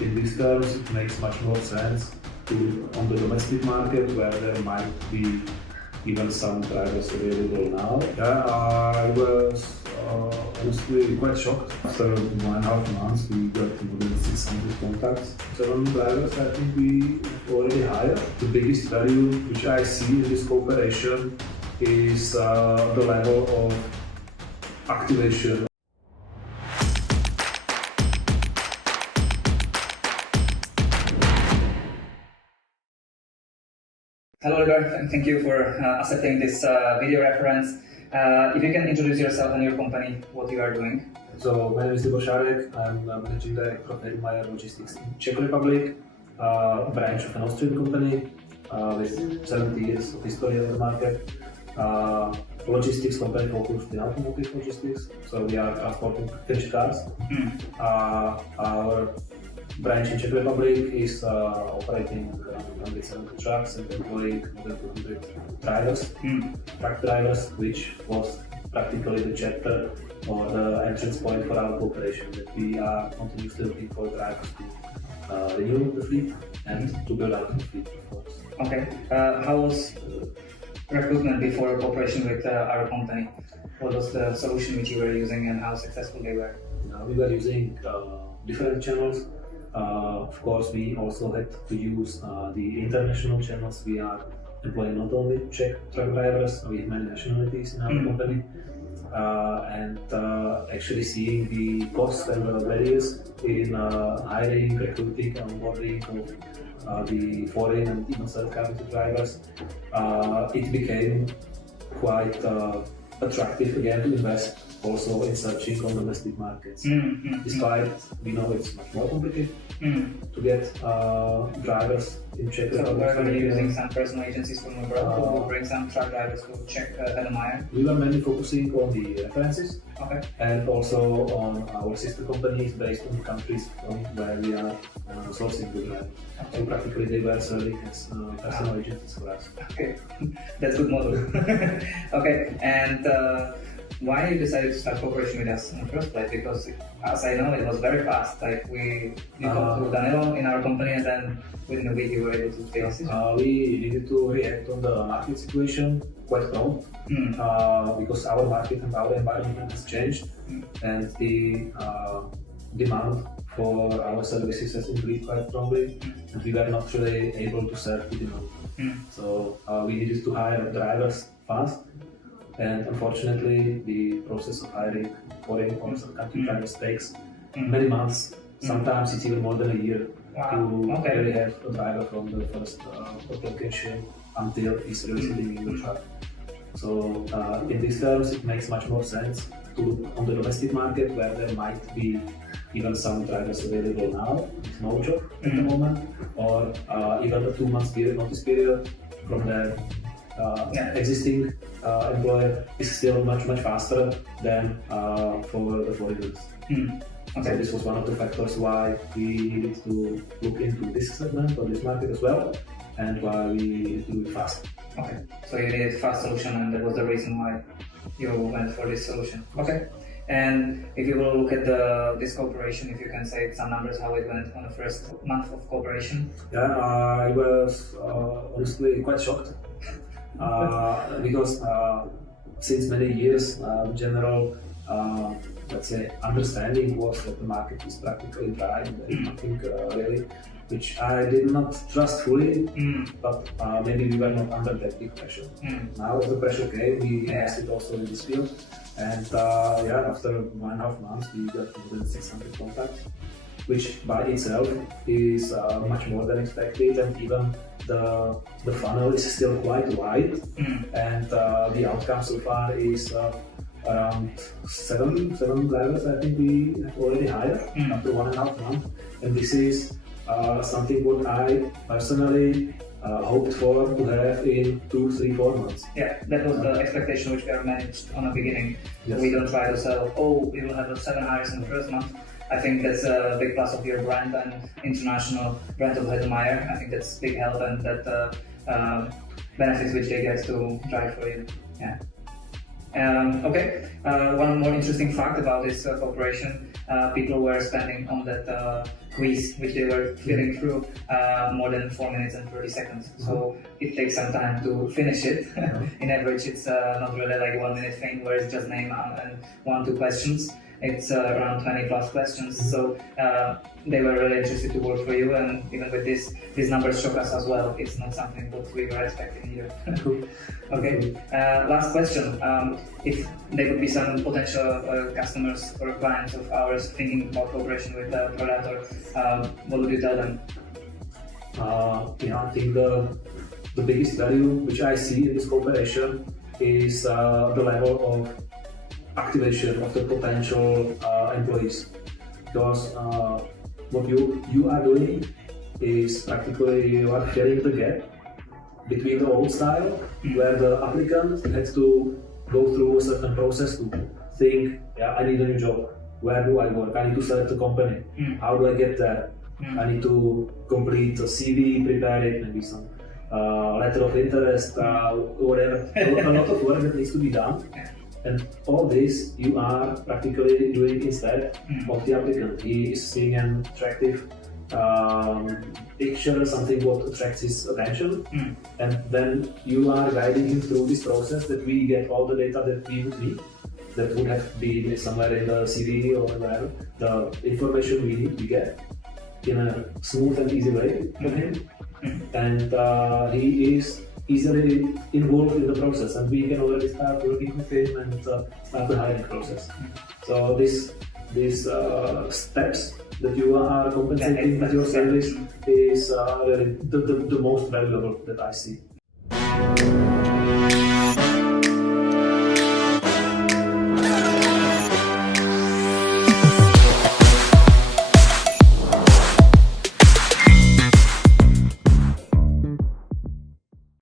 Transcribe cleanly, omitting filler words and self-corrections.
in these terms, it makes much more sense on the domestic market where there might be even some drivers available now. Yeah, I was honestly quite shocked. After 1.5 months, we got more than 600 contacts. 7 drivers I think we already hired. The biggest value which I see in this cooperation is the level of activation. Hello Libor, and thank you for accepting this video reference. If you can introduce yourself and your company, what you are doing. So my name is Libor Šadek. I'm managing director of Hödlmayr Logistics in Czech Republic, a branch of an Austrian company with 70 years of history on the market. Logistics company focused in automotive logistics, so we are transporting finished cars. Our branch in Czech Republic is operating around 170 trucks and employing more than 200 drivers, truck drivers, which was practically the chapter or the entrance point for our cooperation, that we are continuously looking for drivers to renew the fleet and to build out the fleet, of course. Okay. How was recruitment before cooperation with our company? What was the solution which you were using and how successful they were? We were using different channels. Of course, we also had to use the international channels. We are employing not only Czech truck drivers, we have many nationalities in our company, and actually seeing the costs and the barriers in hiring, recruiting, and onboarding of the foreign and even third-country drivers, it became quite attractive again to invest also in searching on domestic markets. Despite we know it's much more complicated to get drivers in Czech Republic. So were you using some personal agencies from abroad to bring some truck drivers to Czech Hödlmayr? We were mainly focusing on the references, okay, and also on our sister companies based on the countries from where we are sourcing the drivers. So practically they were serving as personal agencies for us. Okay, that's good model. Okay, and why you decided to start cooperation with us in the first place? Because as I know, it was very fast. Like you got to Danilo in our company, and then within a week you were able to pay us. We needed to react on the market situation quite prompt because our market and our environment has changed, and the demand for our services has increased quite strongly, and we were not really able to serve the demand. So we needed to hire drivers fast. And unfortunately, the process of hiring foreign or some country drivers takes many months. Sometimes it's even more than a year to really have a driver from the first application until he's really sitting in the truck. So in these terms, it makes much more sense on the domestic market where there might be even some drivers available now with no job at the moment, or even a 2 months period, notice period from the existing employer is still much faster than for the foreigners. So this was one of the factors why we needed to look into this segment or this market as well, and why we needed to do it fast. Okay, so you needed a fast solution, and that was the reason why you went for this solution. Okay, and if you will look at this cooperation, if you can say some numbers, how it went on the first month of cooperation? Yeah, I was honestly quite shocked. Because since many years, general, let's say, understanding was that the market is practically dry and there is nothing really, which I did not trust fully, but maybe we were not under that big pressure. Now as the pressure came, we invested also in this field, and after 1.5 months, we got more than 600 contacts, which by itself is much more than expected, and even the funnel is still quite wide, and the outcome so far is around seven drivers I think we have already hired after 1.5 months, and this is something what I personally hoped for to have in 2, 3, 4 months. Yeah, that was the expectation which we have managed on the beginning. Yes. We don't try to sell, we will have 7 hires in the first month. I think that's a big plus of your brand and international brand of Hödlmayr. I think that's big help, and that benefits which they get to drive for you. Yeah. Okay. One more interesting fact about this cooperation. people were spending on that quiz, which they were filling through more than 4 minutes and 30 seconds. So it takes some time to finish it. In average, it's not really like 1 minute thing where it's just name and 1-2 questions. It's around 20 plus questions. So they were really interested to work for you, and even with this, these numbers shock us as well. It's not something that we were expecting either. Okay, last question. If there would be some potential customers or clients of ours thinking about cooperation with Prodator, what would you tell them? I think the biggest value which I see in this cooperation is the level of activation of the potential employees, because what you are doing is practically you are filling the gap between the old style, where the applicant has to go through a certain process to think, I need a new job, where do I work, I need to select a company, how do I get there, I need to complete a CV, prepare it, maybe some letter of interest, whatever, a lot of work that needs to be done. And all this you are practically doing instead of the applicant. He is seeing an attractive picture, something what attracts his attention, and then you are guiding him through this process that we get all the data that we would need, that would have been somewhere in the CV or wherever. The information we need, we get in a smooth and easy way from him, and he is easily involved in the process, and we can already start working with him and start the hiring process. So these steps that you are compensating with your service is really the most valuable that I see.